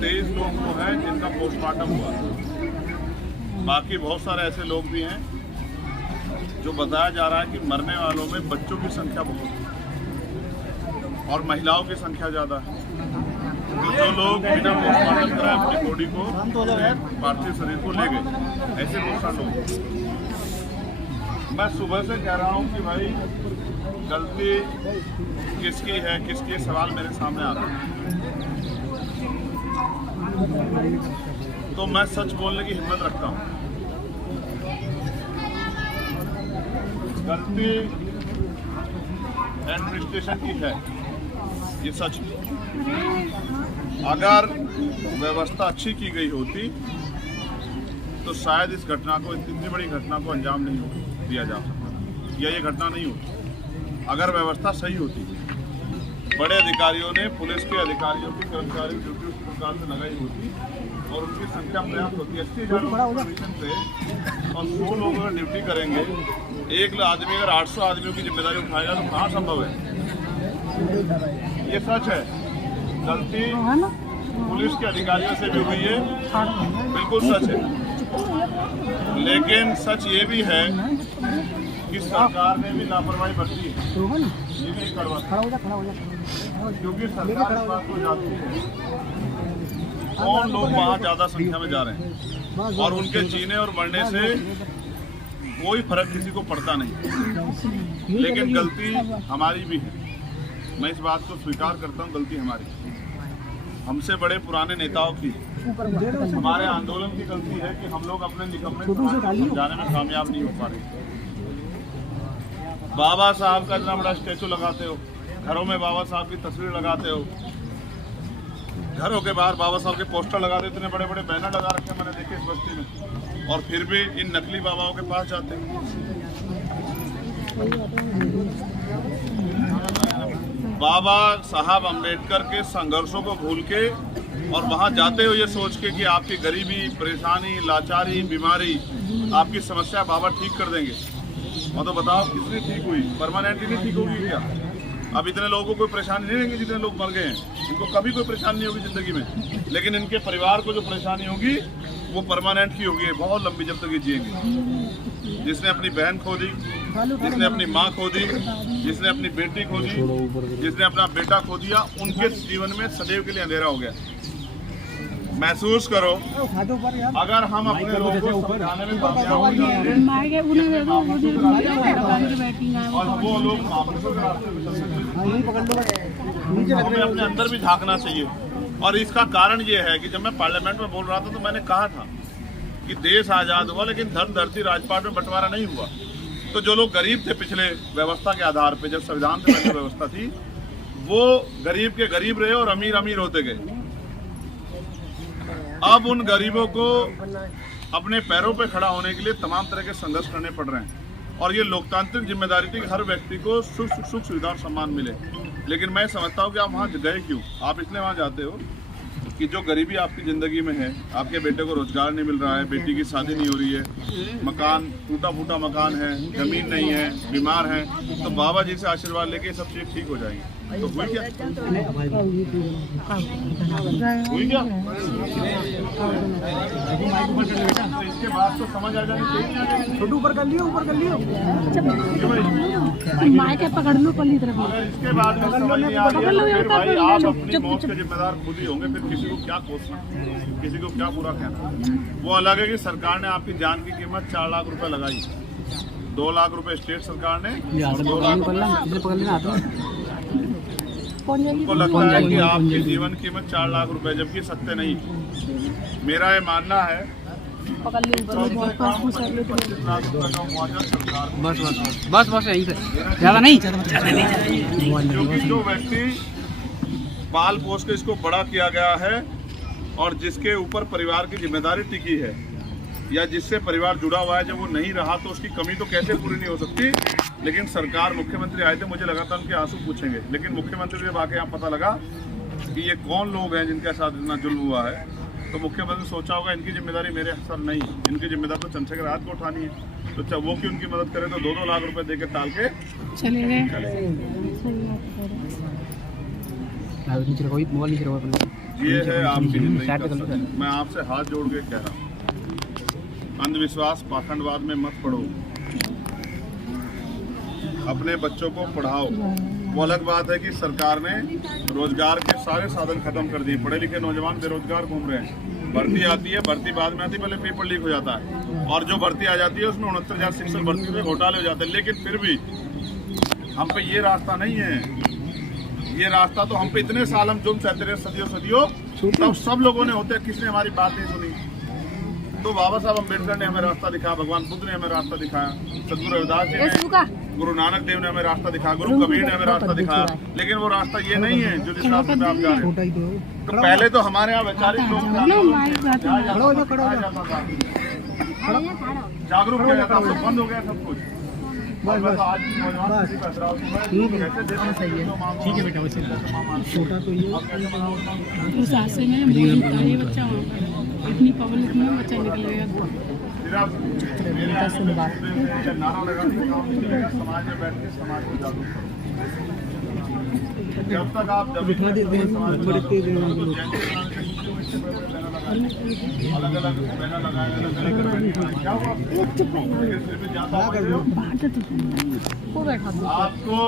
23 लोग वो हैं जिनका पोस्टमार्टम हुआ। बाकी बहुत सारे ऐसे लोग भी हैं जो बताया जा रहा है कि मरने वालों में बच्चों की संख्या बहुत है और महिलाओं की संख्या ज़्यादा है। तो जो लोग बिना पोस्टमार्टम कराए अपनी बॉडी को पार्थिव शरीर को ले गए, ऐसे बहुत सारे लोग। मैं सुबह से कह रहा हूँ कि भाई गलती किसकी है, किसकी सवाल मेरे सामने आ रहा है। तो मैं सच बोलने की हिम्मत रखता हूँ। गलती एडमिनिस्ट्रेशन की है, ये सच। अगर व्यवस्था अच्छी की गई होती तो शायद इस घटना को, इतनी बड़ी घटना को अंजाम नहीं दिया जा सकता, या ये घटना नहीं होती। अगर व्यवस्था सही होती, बड़े अधिकारियों ने, पुलिस के अधिकारियों की, कर्मचारी ड्यूटी उस प्रकार से लगाई होती और उनकी संख्या पर्याप्त होती। 80,000 से और 100 लोग अगर ड्यूटी करेंगे, एक आदमी अगर 800 आदमियों की जिम्मेदारी उठाएगा तो कहाँ संभव है? ये सच है। गलती पुलिस के अधिकारियों से भी हुई है, बिल्कुल सच है। लेकिन सच ये भी है कि सरकार ने भी लापरवाही बरती है, ये भी कड़वा, क्योंकि सरकार इस बात को जानती है कौन लोग वहाँ ज़्यादा संख्या में जा रहे हैं और उनके जीने और मरने से कोई फर्क किसी को पड़ता नहीं। लेकिन गलती हमारी भी है, मैं इस बात को स्वीकार करता हूँ। गलती हमारी, हमसे बड़े पुराने नेताओं की, हमारे आंदोलन की गलती है कि हम लोग अपने निकम्मे जाने में कामयाब नहीं हो पा रहे। बाबा साहब का इतना बड़ा स्टैचू लगाते हो, घरों में बाबा साहब की तस्वीर लगाते हो, घरों के बाहर बाबा साहब के पोस्टर लगाते, इतने बड़े बड़े बैनर लगा रखे मैंने देखे इस बस्ती में, और फिर भी इन नकली बाबाओं के पास जाते हैं। बाबा साहब अम्बेडकर के संघर्षों को भूल के और वहाँ जाते हो ये सोच के कि आपकी गरीबी, परेशानी, लाचारी, बीमारी, आपकी समस्या बाबा ठीक कर देंगे। और तो बताओ किसने ठीक हुई? परमानेंटली नहीं ठीक होगी क्या? अब इतने लोगों को कोई परेशानी नहीं रहेंगी जितने लोग मर गए हैं, इनको कभी कोई परेशानी नहीं होगी ज़िंदगी में। लेकिन इनके परिवार को जो परेशानी होगी वो परमानेंट की होगी, बहुत लंबी, जब तक ये जिएंगे। जिसने अपनी बहन खो दी, जिसने अपनी माँ खो दी, जिसने अपनी बेटी खो दी, जिसने अपना बेटा खो दिया, उनके जीवन में सदैव के लिए अंधेरा हो गया। महसूस करो, अगर हम अपने लोगों को समझाने में कामयाब हो जाएंगे और वो लोग हमें अपने अंदर भी झांकना चाहिए। और इसका कारण ये है कि जब मैं पार्लियामेंट में बोल रहा था तो मैंने कहा था कि देश आज़ाद हुआ लेकिन धन, धरती, राजपाट में बंटवारा नहीं हुआ। तो जो लोग गरीब थे पिछले व्यवस्था के आधार पे, जब संविधान से पहले व्यवस्था थी, वो गरीब के गरीब रहे और अमीर अमीर होते गए। अब उन गरीबों को अपने पैरों पे खड़ा होने के लिए तमाम तरह के संघर्ष करने पड़ रहे हैं और ये लोकतांत्रिक जिम्मेदारी थी कि हर व्यक्ति को सुख सुविधा और सम्मान मिले। लेकिन मैं समझता हूँ कि आप वहाँ गए क्यों? आप इसलिए वहाँ जाते हो कि जो गरीबी आपकी ज़िंदगी में है, आपके बेटे को रोजगार नहीं मिल रहा है, बेटी की शादी नहीं हो रही है, मकान टूटा फूटा मकान है, ज़मीन नहीं है, बीमार है, तो बाबा जी से आशीर्वाद लेके सब चीज़ ठीक हो जाएंगी। तो हुई क्या? हुई क्या? तो इसके बाद तो समझ आ जानी चाहिए। छोटू ऊपर कर लियो, ऊपर कर लियो। माय के पकड़ लो पल्ली तरफ। अगर इसके बाद में समझ नहीं आ रही है, फिर भाई आप अपनी मौत के जिम्मेदार खुद ही होंगे। फिर किसी को क्या कोसना, किसी को क्या बुरा कहना। वो अलग है कि सरकार ने आपकी जान की कीमत 4 लाख रुपए लगाई, 2 लाख रुपए स्टेट सरकार ने, 2 लाख उनको लगता है कि आपकी जीवन कीमत 4 लाख रुपए, जबकि सत्य नहीं। मेरा ये मानना है बस यही पे, ज़्यादा नहीं। क्योंकि जो व्यक्ति पाल पोस के इसको बड़ा किया गया है और जिसके ऊपर परिवार की जिम्मेदारी टिकी है या जिससे परिवार जुड़ा हुआ है, जब वो नहीं रहा तो उसकी कमी तो कैसे पूरी नहीं हो सकती। लेकिन सरकार, मुख्यमंत्री आए थे, मुझे लगा था उनके आंसू पूछेंगे, लेकिन मुख्यमंत्री जब आके यहाँ पता लगा कि ये कौन लोग हैं जिनके साथ इतना जुल्म हुआ है, तो मुख्यमंत्री सोचा होगा इनकी जिम्मेदारी मेरे सर नहीं, इनकी जिम्मेदारी तो चंद्रशेखर आजाद को उठानी है। तो चाहे वो की उनकी मदद करे तो 2-2 लाख रुपए देके टाल के चले गए। ये है आपकी जिंदगी का सच। मैं आपसे हाथ जोड़ के कह रहा हूँ, अंधविश्वास पाखंडवाद में मत पड़ो, अपने बच्चों को पढ़ाओ। वो अलग बात है कि सरकार ने रोजगार के सारे साधन खत्म कर दिए, पढ़े लिखे नौजवान बेरोजगार घूम रहे हैं। भर्ती आती है, भर्ती बाद में आती है, पहले पेपर लीक हो जाता है, और जो भर्ती आ जाती है उसमें 69,000 शिक्षक भर्ती में घोटाले हो जाते हैं। लेकिन फिर भी हम पे ये रास्ता नहीं है, ये रास्ता तो हम पे इतने साल हम जुर्म सहते रहे सदियों, तब सब लोगों ने होते, किसने हमारी बात नहीं सुनी। तो बाबा साहब अम्बेडकर ने हमें रास्ता दिखाया, भगवान बुद्ध ने हमें रास्ता दिखाया, सदगुरु रविदास जी ने, गुरु नानक देव ने हमें रास्ता दिखाया, गुरु कबीर ने हमें रास्ता दिखाया। लेकिन वो रास्ता ये नहीं है जो जिस रास्ते पे आप जा रहे हैं। तो पहले तो हमारे यहाँ वैचारिक लोग जागरूक किया जाता, अब बंद हो गया सब कुछ। बस आज ठीक है बेटा, वैसे छोटा तो ये उस हादसे में ये बच्चा वहाँ पर इतनी पब्लिक में बच्चा निकल गया। नारा लगा समाज में बैठ के समाज को जागरूक करो। जब तक आप अलग अलग बैनर लगाए, आपको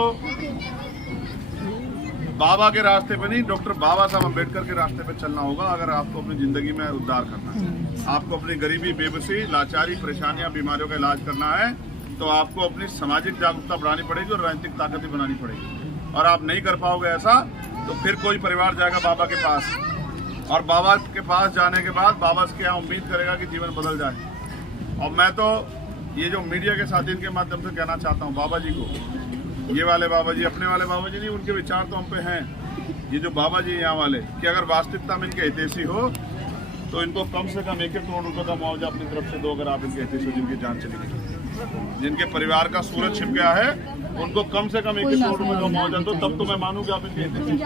बाबा के रास्ते पे नहीं, डॉक्टर बाबा साहब अम्बेडकर के रास्ते पे चलना होगा। अगर आपको अपनी जिंदगी में उद्धार करना है, आपको अपनी गरीबी, बेबसी, लाचारी, परेशानियां, बीमारियों का इलाज करना है, तो आपको अपनी सामाजिक जागरूकता बढ़ानी पड़ेगी और राजनीतिक ताकत भी बनानी पड़ेगी। और आप नहीं कर पाओगे ऐसा, तो फिर कोई परिवार जाएगा बाबा के पास, और बाबा के पास जाने के बाद बाबा से क्या उम्मीद करेगा कि जीवन बदल जाए। और मैं तो ये जो मीडिया के साथी के माध्यम से कहना चाहता हूँ बाबा जी को, ये वाले बाबा जी, अपने वाले बाबा जी नहीं, उनके विचार तो हम पे हैं। ये जो बाबा जी यहाँ वाले, कि अगर वास्तविकता में इनके हितैषी हो तो इनको कम से कम 1 करोड़ रुपए का मुआवजा अपनी तरफ से दो। अगर आप इनके हितैषी हो, जिनकी जान चली गई, जिनके परिवार का सूरज छिप गया है, उनको कम से कम 1 करोड़ रुपए का मुआवजा दो, तब तो मैं मानूँ कि आप इनके हितैषी,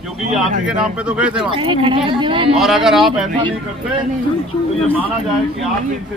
क्योंकि ये आप ही के नाम पे तो गए थे वहाँ। और अगर आप ऐसा नहीं करते तो ये माना जाए कि आप इनसे